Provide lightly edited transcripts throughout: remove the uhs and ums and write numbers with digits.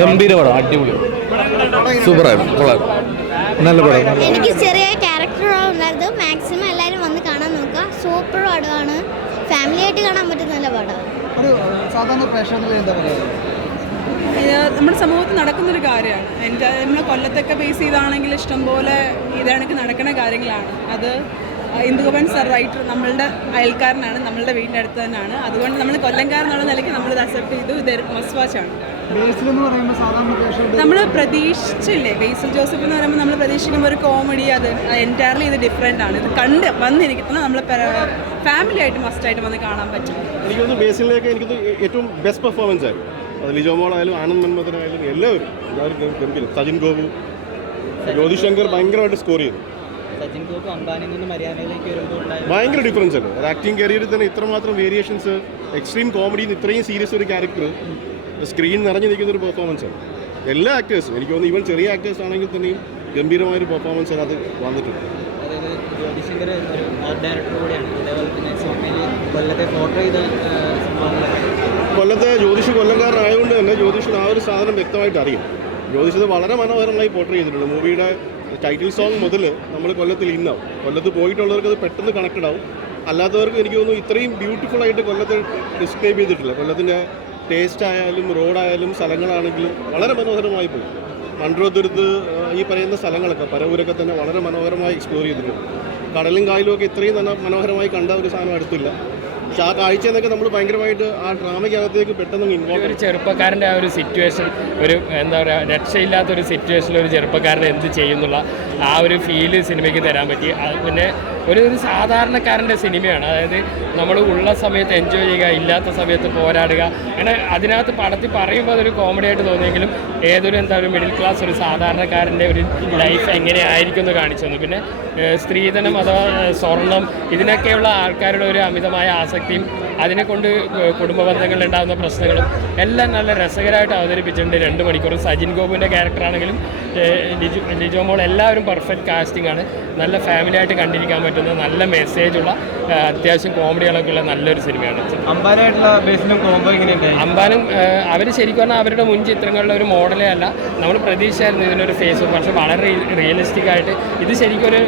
ഗംഭീര പടം, അടിപൊളി, സൂപ്പറായിരുന്നു, നല്ല പടം. എനിക്ക് ചെറിയ ക്യാരക്ടർ ഉണ്ടായിരുന്നു. മാക്സിമം എല്ലാവരും വന്ന് കാണാൻ നോക്കുക. സൂപ്പർ പടമാണ്, ഫാമിലി ആയിട്ട് കാണാൻ പറ്റുന്ന നല്ല പടം. ഒരു സാധാരണ പ്രേക്ഷകർ എന്താ പറയുക, നമ്മുടെ സമൂഹത്തിൽ നടക്കുന്നൊരു കാര്യമാണ്. നമ്മുടെ കൊല്ലത്തൊക്കെ ബേസ് ചെയ്താണെങ്കിൽ ഇഷ്ടംപോലെ ഇതേക്ക് നടക്കുന്ന കാര്യങ്ങളാണ്. അത് ഇന്ദുഗോപൻ സർ റൈറ്റർ നമ്മളുടെ അയൽക്കാരനാണ്, നമ്മളുടെ വീടിൻ്റെ അടുത്ത് തന്നെയാണ്. അതുകൊണ്ട് നമ്മൾ കൊല്ലംകാരെന്നുള്ള നിലയ്ക്ക് നമ്മളിത് അക്സെപ്റ്റ് ചെയ്തു. ഇത് മസ്റ്റ് വാച്ചാണ്. നമ്മൾ പ്രതീക്ഷിച്ചില്ലേ, ബേസിൽ ജോസഫ് എന്ന് പറയുമ്പോൾ നമ്മൾ പ്രതീക്ഷിക്കുമ്പോൾ ഒരു കോമഡി, അത് എൻറ്റയർലി ഇത് ഡിഫറെൻ്റ് ആണ്. ഇത് കണ്ട് വന്നിരിക്കുന്നത് നമ്മൾ ഫാമിലി ആയിട്ട് മസ്റ്റായിട്ട് വന്ന് കാണാൻ പറ്റും. എനിക്ക് തോന്നുന്നു ബേസിലേക്ക് എനിക്ക് ഏറ്റവും ബെസ്റ്റ് പെർഫോമൻസ് ആയിരുന്നു. അത് ലിജോ മോളായാലും ആനന്ദ് മന്മഥനായാലും എല്ലാവരും ഗംഭീരം. സജിൻ ഗോപു, ജ്യോതിശങ്കർ ഭയങ്കരമായിട്ട് സ്കോർ ചെയ്തു. ഭയങ്കര ഡിഫറൻസ് അല്ലേ അത് ആക്ടിങ് കരിയറിൽ തന്നെ ഇത്രമാത്രം വേരിയേഷൻസ്, എക്സ്ട്രീം കോമഡിയിൽ ഇത്രയും സീരിയസ് ഒരു ക്യാരക്ടർ, സ്ക്രീൻ നിറഞ്ഞു നിൽക്കുന്ന ഒരു പെർഫോമൻസ് ആണ്. എല്ലാ ആക്ടേഴ്സും എനിക്ക് തോന്നുന്നു, ഈവൻ ചെറിയ ആക്ടേഴ്സ് ആണെങ്കിൽ തന്നെയും ഗംഭീരമായൊരു പെർഫോമൻസ് ആണ് അത് വന്നിട്ടുണ്ട്. കൊല്ലത്തെ ജ്യോതിഷ് കൊല്ലംകാരനായതുകൊണ്ട് തന്നെ ജ്യോതിഷിന് ആ ഒരു സാധനം വ്യക്തമായിട്ട് അറിയും. ജ്യോതിഷത് വളരെ മനോഹരമായി പോർട്രേ ചെയ്തിട്ടുണ്ട്. മൂവിയുടെ ടൈറ്റിൽ സോങ് മുതൽ നമ്മൾ കൊല്ലത്തിൽ ഇന്നാവും. കൊല്ലത്ത് പോയിട്ടുള്ളവർക്ക് അത് പെട്ടെന്ന് കണക്റ്റഡ് ആവും. അല്ലാത്തവർക്ക് എനിക്ക് തോന്നുന്നു ഇത്രയും ബ്യൂട്ടിഫുൾ ആയിട്ട് കൊല്ലത്തെ ഡിസ്ക്രൈബ് ചെയ്തിട്ടില്ല. കൊല്ലത്തിൻ്റെ ടേസ്റ്റ് ആയാലും റോഡായാലും സ്ഥലങ്ങളാണെങ്കിലും വളരെ മനോഹരമായി പോകും. മൺട്രോത്തുരുത്ത് ഈ പറയുന്ന സ്ഥലങ്ങളൊക്കെ പരവൂരൊക്കെ തന്നെ വളരെ മനോഹരമായി എക്സ്പ്ലോർ ചെയ്തിട്ടുണ്ട്. കടലും കായലും ഒക്കെ ഇത്രയും നല്ല മനോഹരമായി കണ്ട ഒരു സാധനം അടുത്തില്ല. പക്ഷെ ആ കാഴ്ച എന്നൊക്കെ നമ്മൾ ഭയങ്കരമായിട്ട് ആ ഡ്രാമയ്ക്കകത്തേക്ക് പെട്ടെന്ന് ഇൻവോൾവ്. ഒരു ചെറുപ്പക്കാരൻ്റെ ആ ഒരു സിറ്റുവേഷൻ, ഒരു എന്താ പറയുക, രക്ഷയില്ലാത്തൊരു സിറ്റുവേഷനിൽ ഒരു ചെറുപ്പക്കാരൻ എന്ത് ചെയ്യുന്നുള്ള ആ ഒരു ഫീല് സിനിമയ്ക്ക് തരാൻ പറ്റി. പിന്നെ ഒരു സാധാരണക്കാരൻ്റെ സിനിമയാണ്. അതായത് നമ്മൾ ഉള്ള സമയത്ത് എൻജോയ് ചെയ്യുക, ഇല്ലാത്ത സമയത്ത് പോരാടുക. അങ്ങനെ അതിനകത്ത് പടത്തിൽ പറയുമ്പോൾ അതൊരു കോമഡി ആയിട്ട് തോന്നിയെങ്കിലും ഏതൊരു ഒരു മിഡിൽ ക്ലാസ് ഒരു സാധാരണക്കാരൻ്റെ ഒരു ലൈഫ് എങ്ങനെയായിരിക്കും എന്ന് കാണിച്ചു തന്നു. പിന്നെ സ്ത്രീധനം അഥവാ സ്വർണം ഇതിനൊക്കെയുള്ള ആൾക്കാരുടെ ഒരു അമിതമായ ആസക്തിയും അതിനെക്കൊണ്ട് കുടുംബ ബന്ധങ്ങളിലുണ്ടാകുന്ന പ്രശ്നങ്ങളും എല്ലാം നല്ല രസകരമായിട്ട് അവതരിപ്പിച്ചിട്ടുണ്ട്. 2 മണിക്കൂർ. സജിൻ ഗോപുവിൻ്റെ ക്യാരക്ടറാണെങ്കിലും ലിജോ മോൾ എല്ലാവരും പെർഫെക്റ്റ് കാസ്റ്റിംഗ് ആണ്. നല്ല ഫാമിലിയായിട്ട് കണ്ടിരിക്കാൻ പറ്റുന്ന നല്ല മെസ്സേജുള്ള അത്യാവശ്യം കോമഡികളൊക്കെ ഉള്ള നല്ലൊരു സിനിമയാണ്. അമ്പാനും അവർ ശരിക്കും പറഞ്ഞാൽ അവരുടെ മുൻ ചിത്രങ്ങളിലെ ഒരു മോഡലേ അല്ല. നമ്മൾ പ്രതീക്ഷിച്ചായിരുന്നു ഇതിനൊരു ഫേസ്, പക്ഷേ വളരെ റിയലിസ്റ്റിക് ആയിട്ട് ഇത് ശരിക്കും ഒരു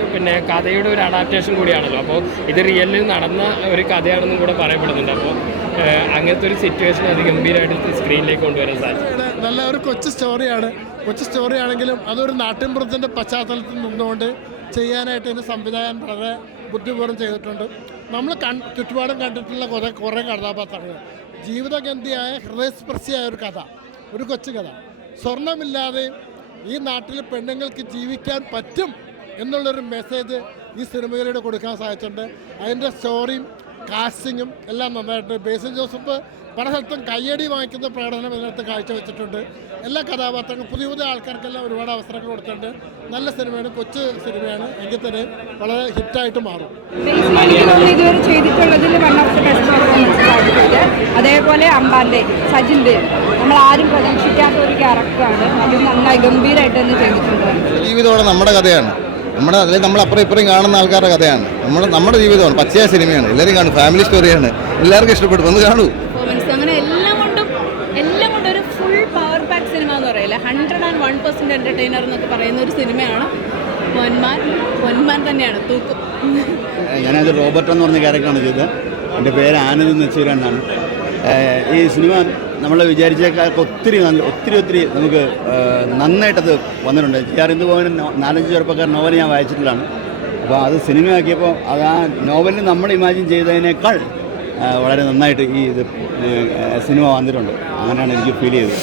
കഥയുടെ ഒരു അഡാപ്റ്റേഷൻ കൂടിയാണല്ലോ. അപ്പോൾ ഇത് റിയലിൽ നടന്ന ഒരു കഥയാണെന്നും കൂടെ പറയപ്പെടുന്നുണ്ട്. അപ്പോൾ അങ്ങനത്തെ ഒരു സിറ്റുവേഷൻ അത് ഗംഭീരമായിട്ട് സ്ക്രീനിലേക്ക് കൊണ്ടുവരാൻ സാധിക്കും. നല്ല ഒരു കൊച്ചു സ്റ്റോറി ആണെങ്കിലും അതൊരു നാട്ടിൻപുറത്തിൻ്റെ പശ്ചാത്തലത്തിൽ നിന്നുകൊണ്ട് ചെയ്യാനായിട്ട് ഇതിൻ്റെ സംവിധായകൻ വളരെ ബുദ്ധിപൂർവ്വം ചെയ്തിട്ടുണ്ട്. നമ്മൾ ചുറ്റുപാടും കണ്ടിട്ടുള്ള കുറേ കഥാപാത്രങ്ങൾ, ജീവിതഗന്ധിയായ ഹൃദയസ്പർശിയായ ഒരു കഥ, ഒരു കൊച്ചു കഥ. സ്വർണ്ണമില്ലാതെ ഈ നാട്ടിൽ പെണ്ണുങ്ങൾക്ക് ജീവിക്കാൻ പറ്റും എന്നുള്ളൊരു മെസ്സേജ് ഈ സിനിമയിലൂടെ കൊടുക്കാൻ സാധിച്ചിട്ടുണ്ട്. അതിൻ്റെ സ്റ്റോറിയും കാസ്റ്റിങ്ങും എല്ലാം നന്നായിട്ട്. ബേസിൽ ജോസഫ് പല സ്ഥലത്തും കയ്യടി വാങ്ങിക്കുന്ന പ്രകടനം ഇതിനകത്ത് കാഴ്ചവെച്ചിട്ടുണ്ട്. എല്ലാ കഥാപാത്രങ്ങളും പുതിയ ആൾക്കാർക്കെല്ലാം ഒരുപാട് അവസരങ്ങൾ കൊടുത്തിട്ടുണ്ട്. നല്ല സിനിമയാണ്, കൊച്ചു സിനിമയാണ്, എങ്കിൽ തന്നെ വളരെ ഹിറ്റായിട്ട് മാറും. ഇതുവരെ ചെയ്തിട്ടുള്ളതിൽ അതേപോലെ അമ്പാൻ്റെ സജിൻ്റെ നമ്മൾ ആരും പ്രതീക്ഷിക്കാത്ത ഒരു ക്യാരക്ടറാണ്. അത് നന്നായി ഗംഭീരമായിട്ട് തന്നെ ചെയ്തിട്ടുണ്ട്. ജീവിതമാണ് നമ്മുടെ കഥയാണ്, നമ്മൾ അപ്പുറം ഇപ്പുറം കാണുന്ന ആൾക്കാരുടെ കഥയാണ്. നമ്മുടെ ജീവിതമാണ്, പച്ചയായ സിനിമയാണ്, എല്ലാവരും കാണും, ഫാമിലി സ്റ്റോറിയാണ്, എല്ലാവർക്കും ഇഷ്ടപ്പെടും, വന്ന് കാണൂ. അങ്ങനെ എല്ലാം കൊണ്ടും ഒരു ഫുൾ പവർ പാക്ക് സിനിമ എന്ന് പറയില്ല, 101% എൻ്റർടൈനർ എന്നൊക്കെ പറയുന്ന ഒരു സിനിമയാണ്. പൊന്മാൻ തന്നെയാണ് തൂക്കും. ഞാനത് റോബർട്ട് എന്ന് പറഞ്ഞ ക്യാരക്ടറാണ് ചെയ്തത്. എൻ്റെ പേര് ആനന്ദ് നെച്ചൂരാണ്. ഈ സിനിമ നമ്മൾ വിചാരിച്ചേക്കാൾക്ക് ഒത്തിരി നമുക്ക് നന്നായിട്ടത് വന്നിട്ടുണ്ട്. ടി.ആർ. ഇന്ദുഗോപൻ 4-5 ചെറുപ്പക്കാർ നോവൽ ഞാൻ വായിച്ചിട്ടുള്ളതാണ്. അപ്പോൾ അത് സിനിമയാക്കിയപ്പോൾ അത് ആ നോവലിൽ നമ്മൾ ഇമാജിൻ ചെയ്തതിനേക്കാൾ വളരെ നന്നായിട്ട് ഈ സിനിമ വന്നിട്ടുണ്ട്. അങ്ങനെയാണ് എനിക്ക് ഫീൽ ചെയ്തത്.